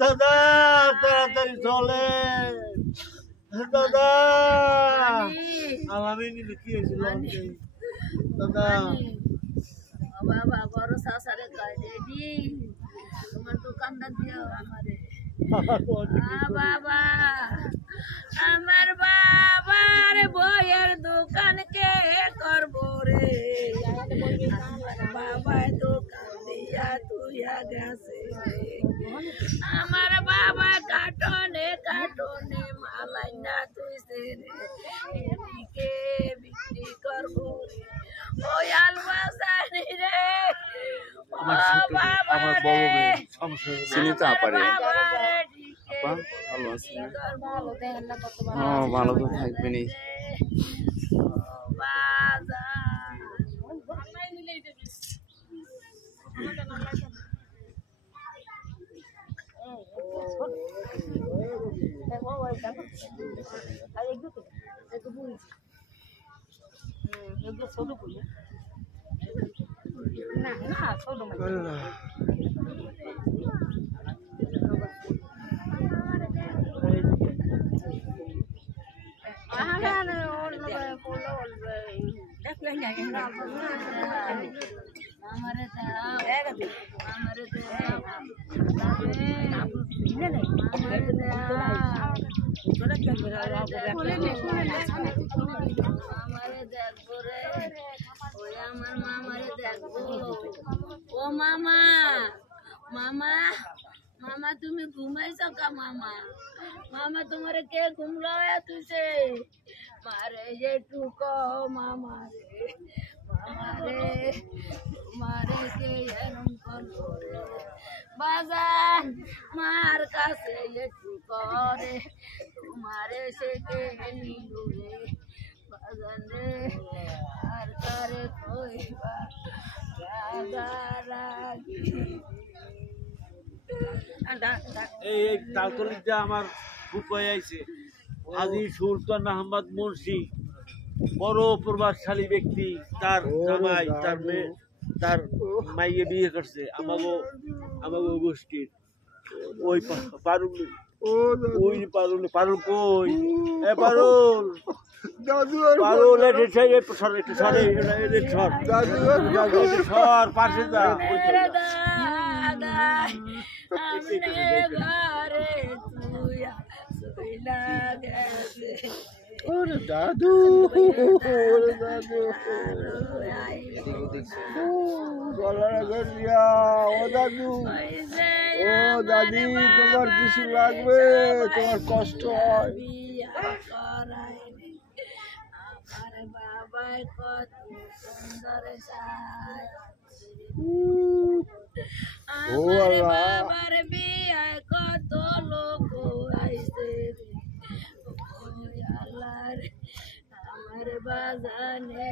দাদা তাড়াতাড়ি চলে দাদা আলামিন কি হয়েছিল দাদা বাবা বড় শাসারে কয় রেডি তোমার দোকানদার দিও আমারে বাবা আমার বাবার বইয়ের দোকান কে করবো রে আমার বাবার দোকান দিয়া তুইয়া গেছে আমার বাবা কাটনে কাটনে মালাই না তুইছে রে এদিকে বিক্রি করবো রে ওই আলবাসানি রে আমার বড় মেয়ে সমস্যা চিনি তো আপারে আপা ভালো আছি ভালো তো থাকবেনই ও মামা মামা মামা তুমি ঘুমাইছ কা মামা মামা তোমারে কে ঘুমলো তুইছে মারে একটু কও মামা রে মামা রে মারে কে এরম করলো রে বাজান মার কাছে একটু করে তোমারে সে কে নিল রে বাজান রে আর কারে কইবা এই তালতলিতে আমার ফুপাই আইছে হাজী সুলতান আহমদ মুন্সি বড় প্রভাবশালী ব্যক্তি তার জামাই তার মেয়ে তার মাইয়ে বিয়ে করছে আমাগো গোষ্ঠীর ওই পারুল ওই পারুল পারুল কই এ পারুল পারুল একটু সরে সর পাশে যা ওরে দাদু ওরে দাদু গলার গড়িয়া ও দাদু ও দাদি তোমার কিছু লাগবে তোমার কষ্ট হয় আমার বাবাই কত সুন্দর আমার বাবার বিয়ায় কত লোক আইছে রে আল্লাহ রে আমার বাজানে